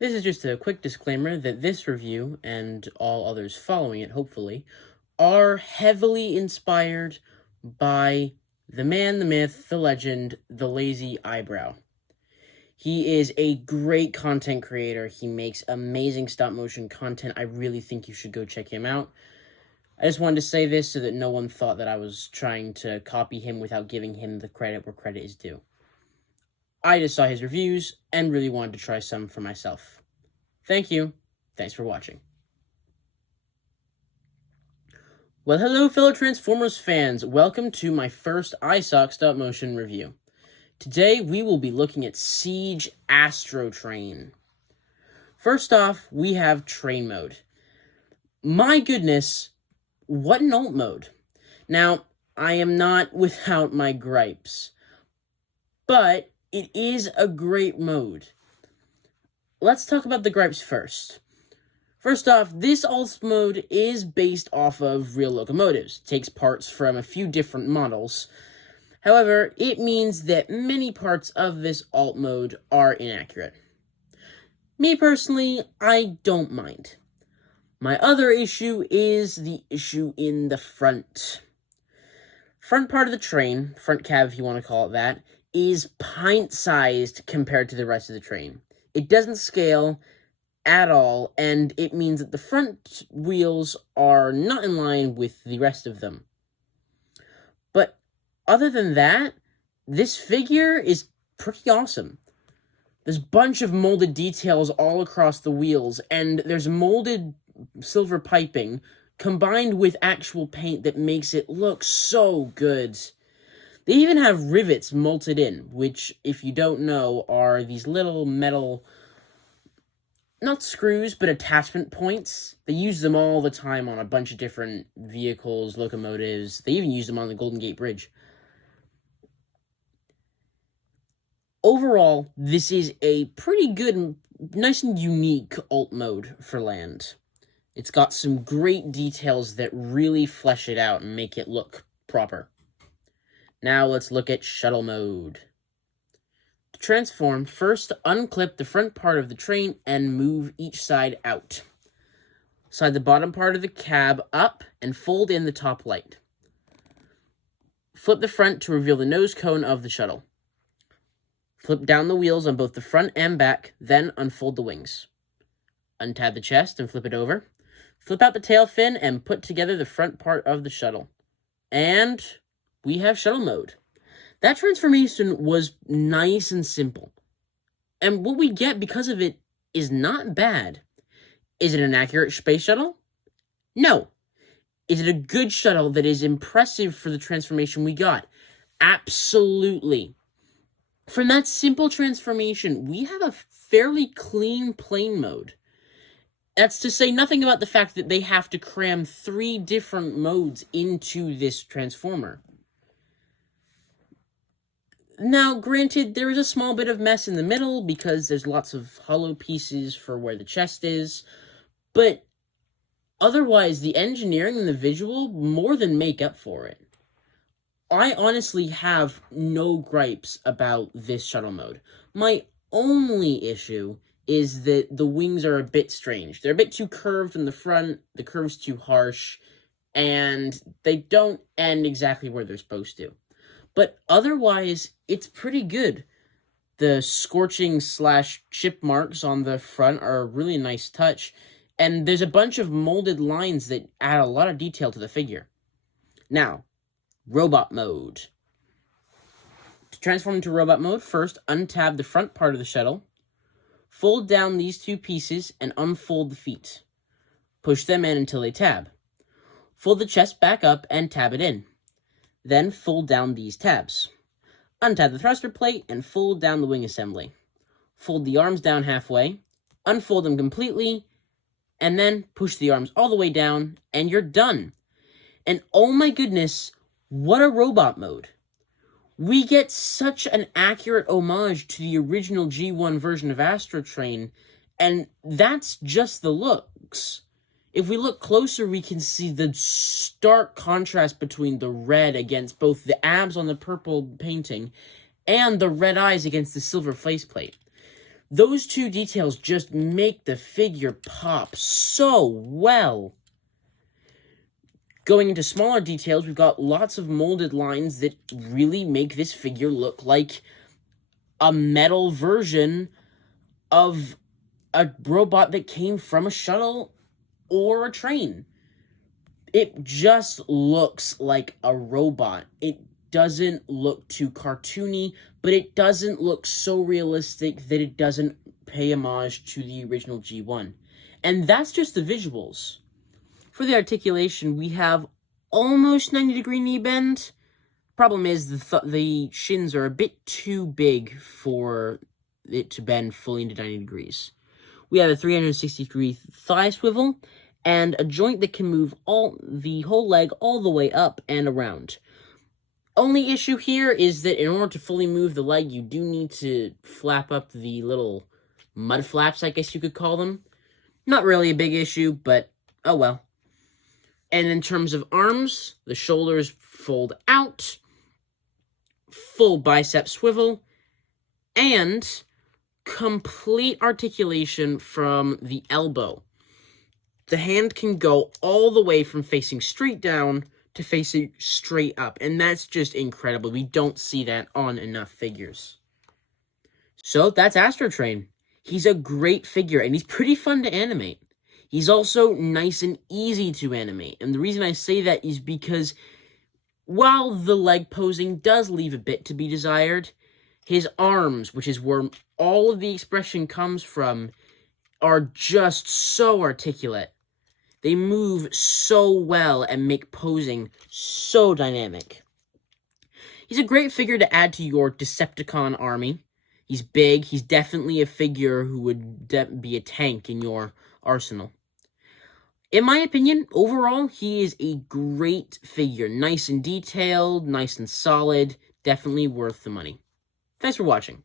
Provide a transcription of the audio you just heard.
This is just a quick disclaimer that this review, and all others following it, hopefully, are heavily inspired by the man, the myth, the legend, the lazy eyebrow. He is a great content creator. He makes amazing stop-motion content. I really think you should go check him out. I just wanted to say this so that no one thought that I was trying to copy him without giving him the credit where credit is due. I just saw his reviews and really wanted to try some for myself. Thank you. Thanks for watching. Well, hello fellow Transformers fans. Welcome to my first iSock stop motion review. Today we will be looking at Seige Astro Train. First off, we have train mode. My goodness, what an alt mode. Now, I am not without my gripes, but it is a great mode. Let's talk about the gripes first. First off, this alt mode is based off of real locomotives. It takes parts from a few different models. However, it means that many parts of this alt mode are inaccurate. Me personally, I don't mind. My other issue is the issue in the front. Front part of the train, front cab if you want to call it that, is pint-sized compared to the rest of the train. It doesn't scale at all, and it means that the front wheels are not in line with the rest of them. But other than that, this figure is pretty awesome. There's a bunch of molded details all across the wheels, and there's molded silver piping combined with actual paint that makes it look so good. They even have rivets molted in, which, if you don't know, are these little metal, not screws, but attachment points. They use them all the time on a bunch of different vehicles, locomotives. They even use them on the Golden Gate Bridge. Overall, this is a pretty good, nice and unique alt mode for land. It's got some great details that really flesh it out and make it look proper. Now let's look at shuttle mode. To transform, first unclip the front part of the train and move each side out. Slide the bottom part of the cab up and fold in the top light. Flip the front to reveal the nose cone of the shuttle. Flip down the wheels on both the front and back, then unfold the wings. Untab the chest and flip it over. Flip out the tail fin and put together the front part of the shuttle. And we have shuttle mode. That transformation was nice and simple. And what we get because of it is not bad. Is it an accurate space shuttle? No. Is it a good shuttle that is impressive for the transformation we got? Absolutely. From that simple transformation, we have a fairly clean plane mode. That's to say nothing about the fact that they have to cram 3 different modes into this transformer. Now, granted, there is a small bit of mess in the middle because there's lots of hollow pieces for where the chest is, but otherwise, the engineering and the visual more than make up for it. I honestly have no gripes about this shuttle mode. My only issue is that the wings are a bit strange. They're a bit too curved in the front, the curve's too harsh, and they don't end exactly where they're supposed to. But otherwise, it's pretty good. The scorching / chip marks on the front are a really nice touch, and there's a bunch of molded lines that add a lot of detail to the figure. Now, robot mode. To transform into robot mode, first untab the front part of the shuttle, fold down these 2 pieces, and unfold the feet. Push them in until they tab. Fold the chest back up and tab it in. Then fold down these tabs. Untab the thruster plate and fold down the wing assembly. Fold the arms down halfway, unfold them completely, and then push the arms all the way down, and you're done. And oh my goodness, what a robot mode. We get such an accurate homage to the original G1 version of Astro Train, and that's just the looks. If we look closer, we can see the stark contrast between the red against both the abs on the purple painting and the red eyes against the silver faceplate. Those two details just make the figure pop so well. Going into smaller details, we've got lots of molded lines that really make this figure look like a metal version of a robot that came from a shuttle or a train. It just looks like a robot. It doesn't look too cartoony, but it doesn't look so realistic that it doesn't pay homage to the original G1. And that's just the visuals. For the articulation, we have almost 90-degree knee bend. Problem is, the shins are a bit too big for it to bend fully into 90 degrees. We have a 360-degree thigh swivel, and a joint that can move the whole leg all the way up and around. Only issue here is that in order to fully move the leg, you do need to flap up the little mud flaps, I guess you could call them. Not really a big issue, but oh well. And in terms of arms, the shoulders fold out, full bicep swivel, and complete articulation from the elbow. The hand can go all the way from facing straight down to facing straight up, and that's just incredible. We don't see that on enough figures. So that's Astro Train. He's a great figure, and he's pretty fun to animate. He's also nice and easy to animate, and the reason I say that is because while the leg posing does leave a bit to be desired, his arms, which is where all of the expression comes from, are just so articulate. They move so well and make posing so dynamic. He's a great figure to add to your Decepticon army. He's big. He's definitely a figure who would be a tank in your arsenal. In my opinion, overall, he is a great figure. Nice and detailed, nice and solid. Definitely worth the money. Thanks for watching.